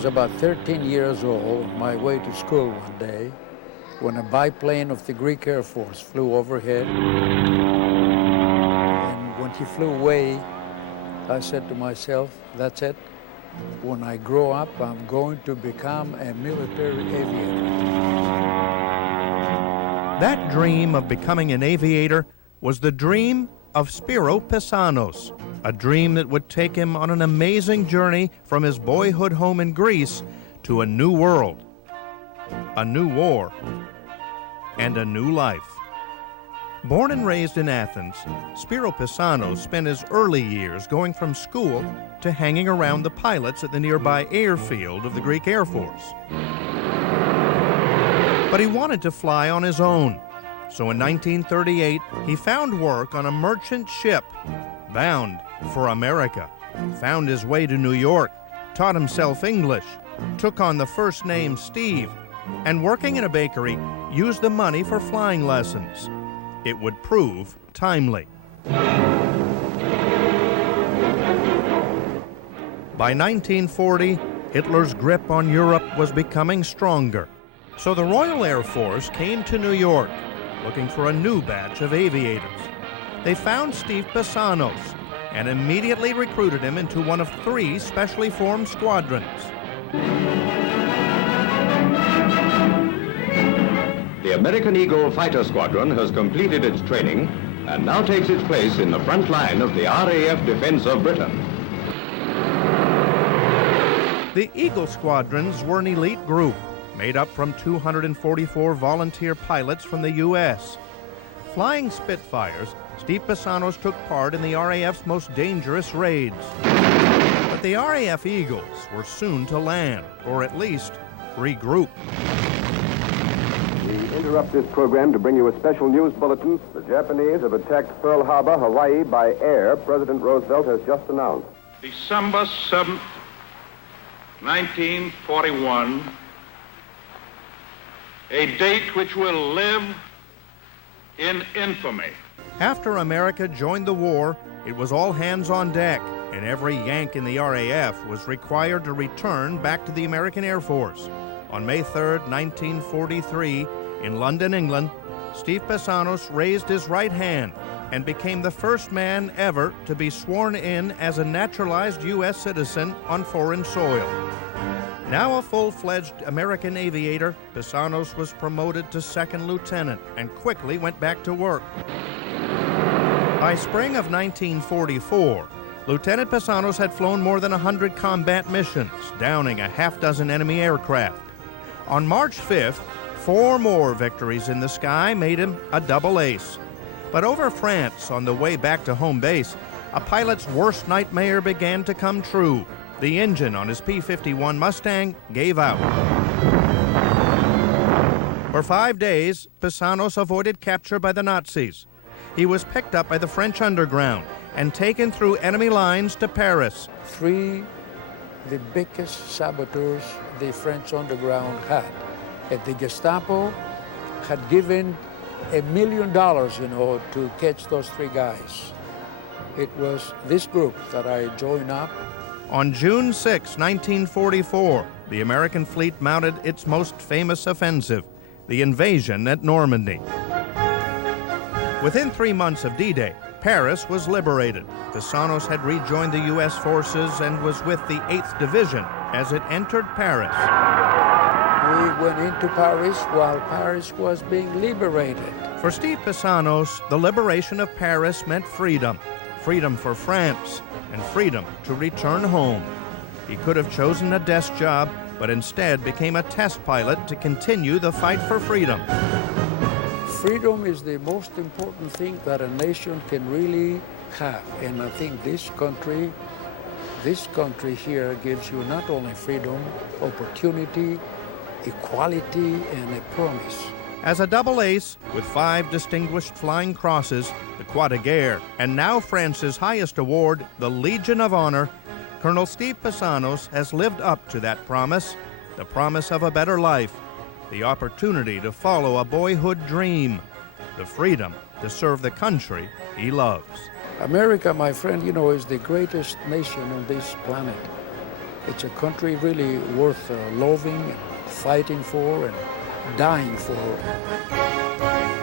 was about 13 years old, on my way to school one day, when a biplane of the Greek Air Force flew overhead. And when he flew away, I said to myself, that's it. When I grow up, I'm going to become a military aviator. That dream of becoming an aviator was the dream of Spiro Pisanos, a dream that would take him on an amazing journey from his boyhood home in Greece to a new world, a new war, and a new life. Born and raised in Athens, Spiro Pisanos spent his early years going from school to hanging around the pilots at the nearby airfield of the Greek Air Force. But he wanted to fly on his own. So in 1938, he found work on a merchant ship bound for America, found his way to New York, taught himself English, took on the first name Steve, and working in a bakery, used the money for flying lessons. It would prove timely. By 1940, Hitler's grip on Europe was becoming stronger. So the Royal Air Force came to New York, looking for a new batch of aviators. They found Steve Pisanos and immediately recruited him into one of 3 specially formed squadrons. The American Eagle Fighter Squadron has completed its training and now takes its place in the front line of the RAF defense of Britain. The Eagle squadrons were an elite group made up from 244 volunteer pilots from the U.S. Flying Spitfires, Steve Pisanos took part in the RAF's most dangerous raids. But the RAF Eagles were soon to land, or at least regroup. We interrupt this program to bring you a special news bulletin. The Japanese have attacked Pearl Harbor, Hawaii by air, President Roosevelt has just announced. December 7th, 1941, a date which will live in infamy. After America joined the war, it was all hands on deck, and every Yank in the RAF was required to return back to the American Air Force. On May 3rd, 1943, in London, England, Steve Pisanos raised his right hand and became the first man ever to be sworn in as a naturalized U.S. citizen on foreign soil. Now a full-fledged American aviator, Pisanos was promoted to second lieutenant and quickly went back to work. By spring of 1944, Lieutenant Pisanos had flown more than 100 combat missions, downing a half-dozen enemy aircraft. On March 5th, 4 more victories in the sky made him a double ace. But over France, on the way back to home base, a pilot's worst nightmare began to come true. The engine on his P-51 Mustang gave out. For 5 days, Pisanos avoided capture by the Nazis. He was picked up by the French underground and taken through enemy lines to Paris. 3, the biggest saboteurs the French underground had. And the Gestapo had given $1 million, to catch those 3 guys. It was this group that I joined up. On June 6, 1944, the American fleet mounted its most famous offensive, the invasion at Normandy. Within 3 months of D-Day, Paris was liberated. Pisanos had rejoined the U.S. forces and was with the 8th Division as it entered Paris. We went into Paris while Paris was being liberated. For Steve Pisanos, the liberation of Paris meant freedom. Freedom for France and freedom to return home. He could have chosen a desk job, but instead became a test pilot to continue the fight for freedom. Freedom is the most important thing that a nation can really have. And I think this country here gives you not only freedom, opportunity, equality, and a promise. As a double ace with 5 distinguished flying crosses, the Croix de Guerre, and now France's highest award, the Legion of Honor, Colonel Steve Pisanos has lived up to that promise, the promise of a better life, the opportunity to follow a boyhood dream, the freedom to serve the country he loves. America, my friend, is the greatest nation on this planet. It's a country really worth loving and fighting for and dying for.